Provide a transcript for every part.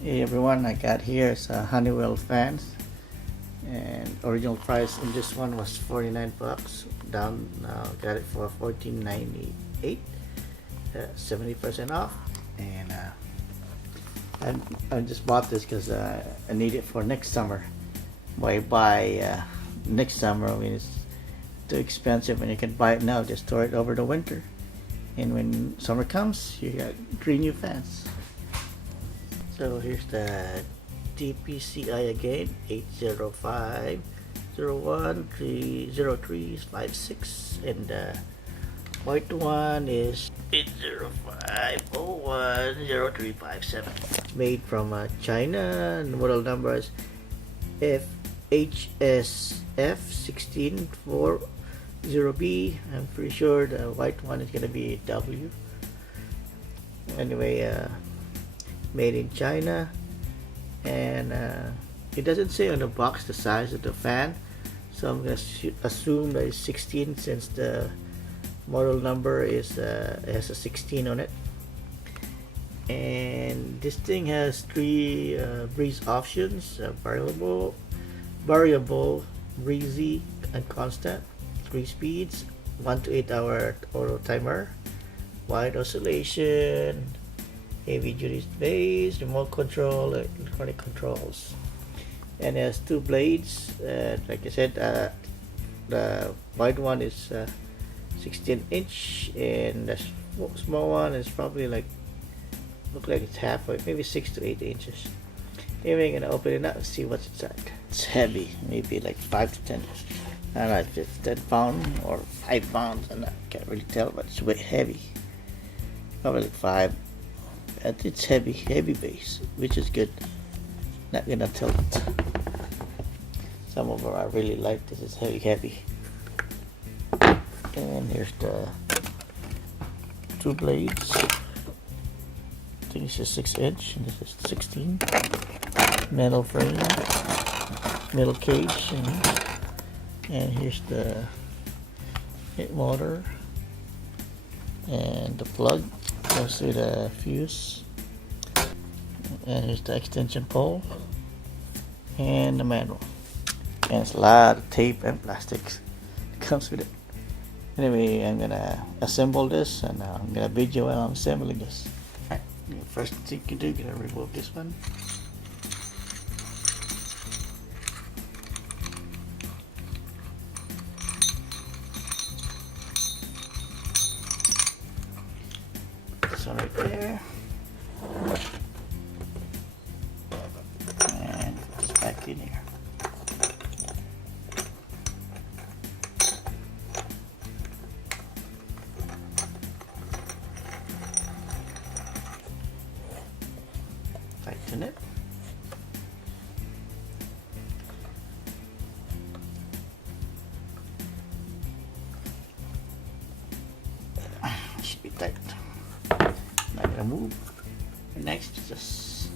Hey everyone, I got here is Honeywell fans, and original price in this one was 49 bucks. Down now, got it for 14.98, 70% off. And I just bought this because I need it for next summer. Why buy next summer when it's too expensive, and you can buy it now, just store it over the winter, and when summer comes you got 3 new fans. So here's the DPCI again, 805013036, and the white one is 805010357. Made from China, and model number is FHSF16440B. I'm pretty sure the white one is gonna be W. Anyway, made in China, and it doesn't say on the box the size of the fan, so I'm gonna assume that it's 16 since the model number is it has a 16 on it. And this thing has 3 breeze options: variable, breezy, and constant. 3 speeds, 1 to 8 hour auto timer, wide oscillation, heavy duty bass, remote control, electronic controls, and it has 2 blades. Like I said, the wide one is 16-inch, and the small one is probably look like it's halfway, maybe 6 to 8 inches. Anyway, I'm gonna open it up and see what's inside. It's heavy, maybe like 5 to 10. I don't know if it's 10 pounds or 5 pounds, and I can't really tell, but it's way heavy. Probably like 5. But it's heavy bass, which is good. Not gonna tilt. Some of them I really like. This is heavy. And here's the 2 blades. I think this is 6-inch, and this is 16. Metal frame, metal cage, and here's the motor and the plug. Goes through the fuse, and here's the extension pole and the manual, and it's a lot of tape and plastics that comes with it. Anyway, I'm gonna assemble this, and I'm gonna video while I'm assembling this. Right. First thing you do, you're gonna remove this one. So right there, and put this back in here. Tighten it. Should be tight. Not gonna move. Next, just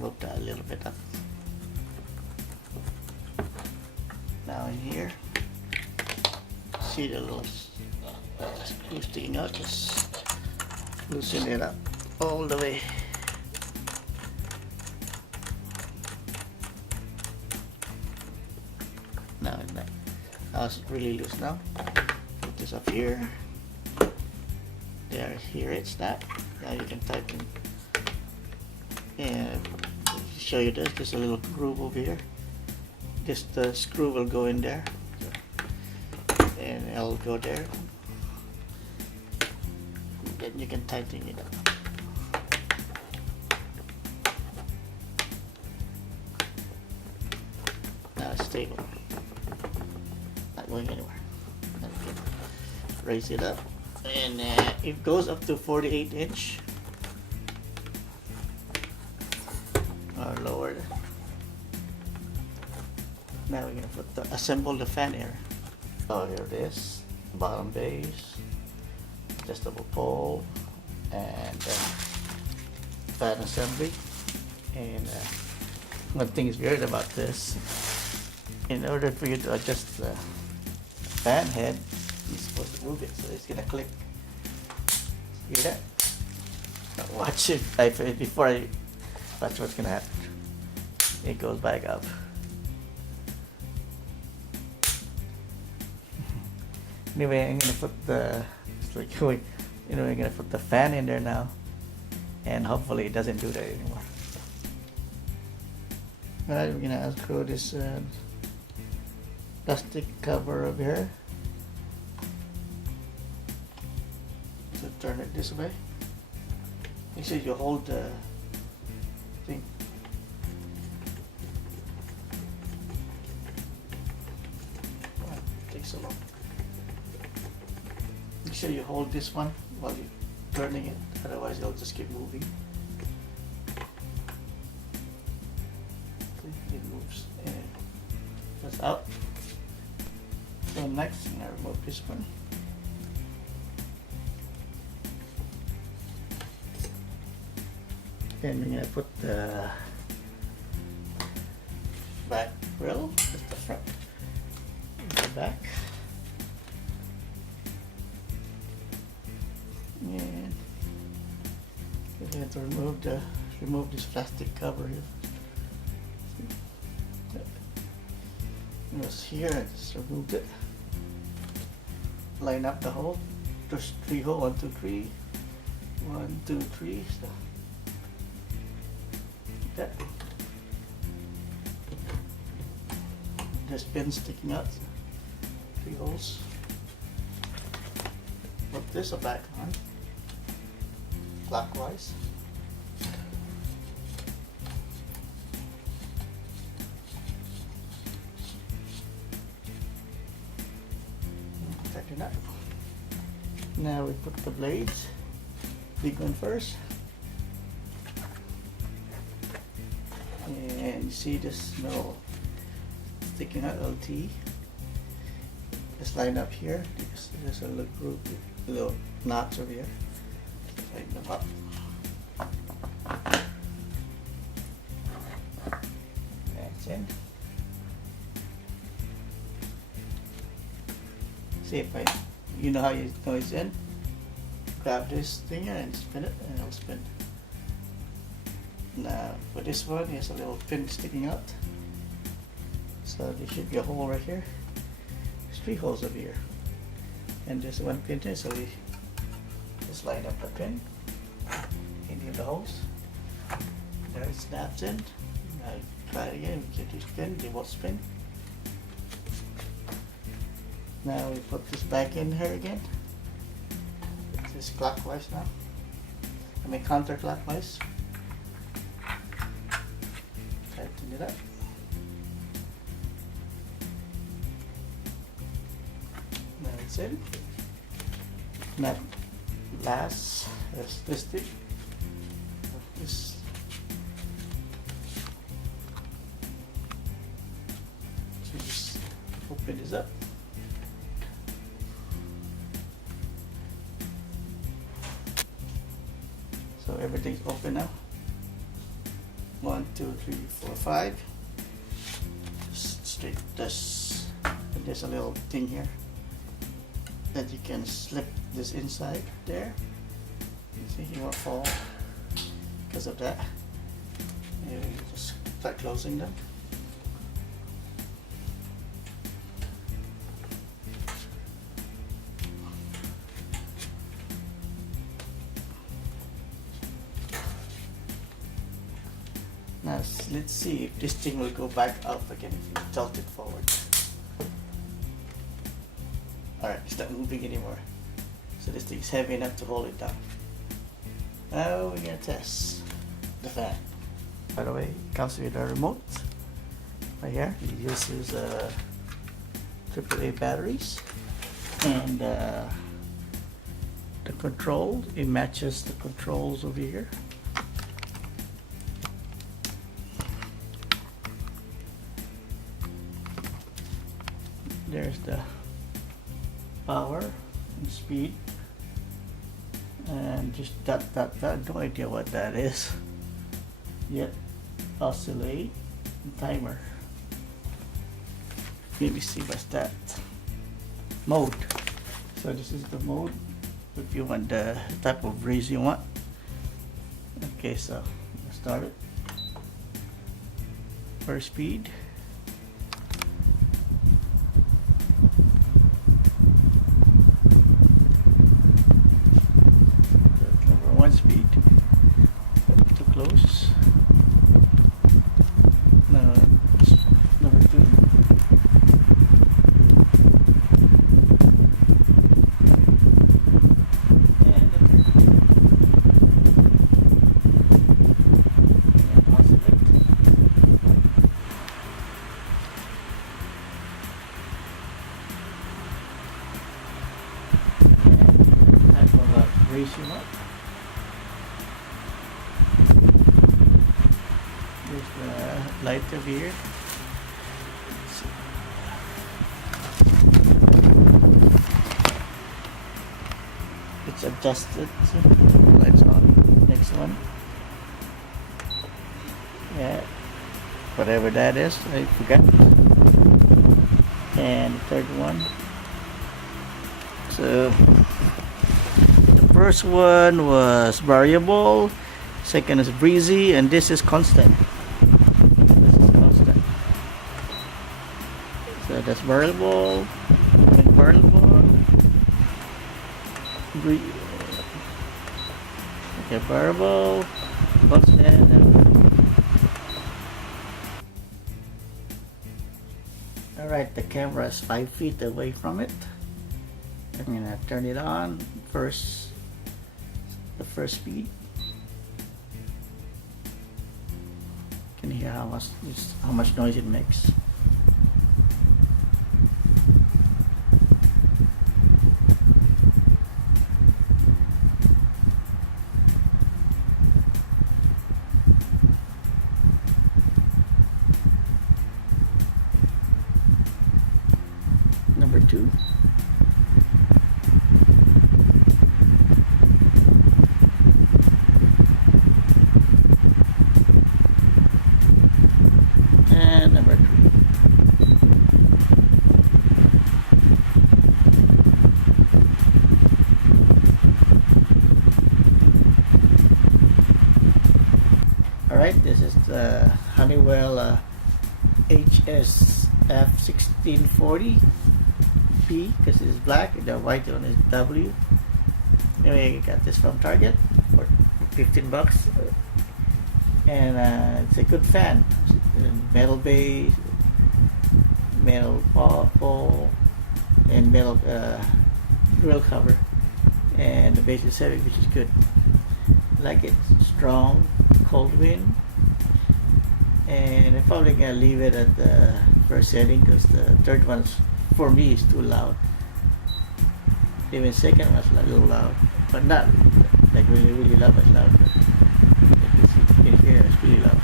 move that a little bit up. Now in here, see the little screw sticking out. Just loosen it up all the way. Now it's really loose now. Put this up here. There, here it's that. Now you can tighten. And show you this. There's a little groove over here. Just the screw will go in there, and it'll go there. Then you can tighten it up. Now it's stable. Not going anywhere. Okay. Raise it up, and it goes up to 48-inch or lower. Now we're gonna assemble the fan area. Oh, here it is. Bottom base, adjustable pole, and fan assembly. And one thing is weird about this: in order for you to adjust the fan head, you're supposed to move it, so it's gonna click. Hear that? Now watch it. Before I That's what's gonna happen. It goes back up. Anyway, I'm gonna put the, it's like, I'm gonna put the fan in there now, and hopefully it doesn't do that anymore. Alright, we're gonna unscrew this plastic cover over here. So turn it this way. Make sure you hold the thing. Why it takes so long. Make sure you hold this one while you're turning it, otherwise it'll just keep moving. See, it moves and that's out. So next, I'm gonna remove this one. And we're gonna put the back grill, that's the front, the back. And we have to remove this plastic cover here. It was here, I just removed it. Line up the hole. There's 3 holes, 1, 2, 3. 1, 2, 3. So that. There's pins sticking out. 3 holes. Put this back on. Clockwise. Tighten up. Now we put the blades. Big one first. And you see this middle sticking out LT. Just line up here. There's a little knots over here. Tighten them up. That's in. See if you know how you know it's in. Grab this thing and spin it, and it'll spin. Now for this one, there's a little pin sticking out. So there should be a hole right here. There's 3 holes over here, and there's 1 pin there. So we just line up the pin in the holes. There it snaps in. Now try it again. We get this pin. They won't spin. Now we put this back in here again. This is clockwise now. I mean counterclockwise. Tighten it up. Now it's in. Now last is this thing. This. So just open this up. So everything's open now. 1, 2, 3, 4, 5. Just straight this. And there's a little thing here that you can slip this inside there. You see, you won't fall because of that. And you just start closing them. Now let's see if this thing will go back up again if you tilt it forward. Alright, it's not moving anymore. So this thing is heavy enough to hold it down. Now we're gonna test the fan. By the way, it comes with a remote. Right here, it uses AAA batteries. And the control, it matches the controls over here. There's the power and speed, and just that, no idea what that is yet. Oscillate and timer. Maybe see what's that. Mode. So this is the mode if you want the type of breeze you want. Okay, so let's start it. First speed. Number 1 speed. Too close. No, number 2. Raise him up. There's the light over here. It's adjusted. Lights on. Next one. Yeah. Whatever that is, I forgot. And the third one. So first one was variable, second is breezy, and this is constant. This is constant. So that's variable, and variable, okay, variable, constant, alright, the camera is 5 feet away from it. I'm gonna turn it on first. The first speed. Can you hear how much noise it makes? Number 2. And number 3. Alright, this is the Honeywell HSF1640P, because it's black, the white one is W. Anyway, I got this from Target for 15 bucks. And it's a good fan. Metal base, metal pole, and metal grill cover, and the base is heavy, which is good. Like it, strong, cold wind, and I'm probably gonna leave it at the first setting because the third one for me is too loud. Even second one's a little loud, but not like really loud, but loud. But in here it's really loud.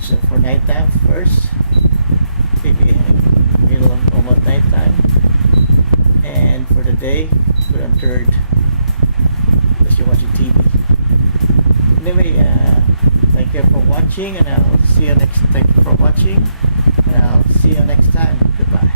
So for nighttime first, maybe middle of almost nighttime, and for the day, put on third because you're watching TV. Anyway, thank you for watching, and I'll see you next. Thank you for watching, and I'll see you next time. Goodbye.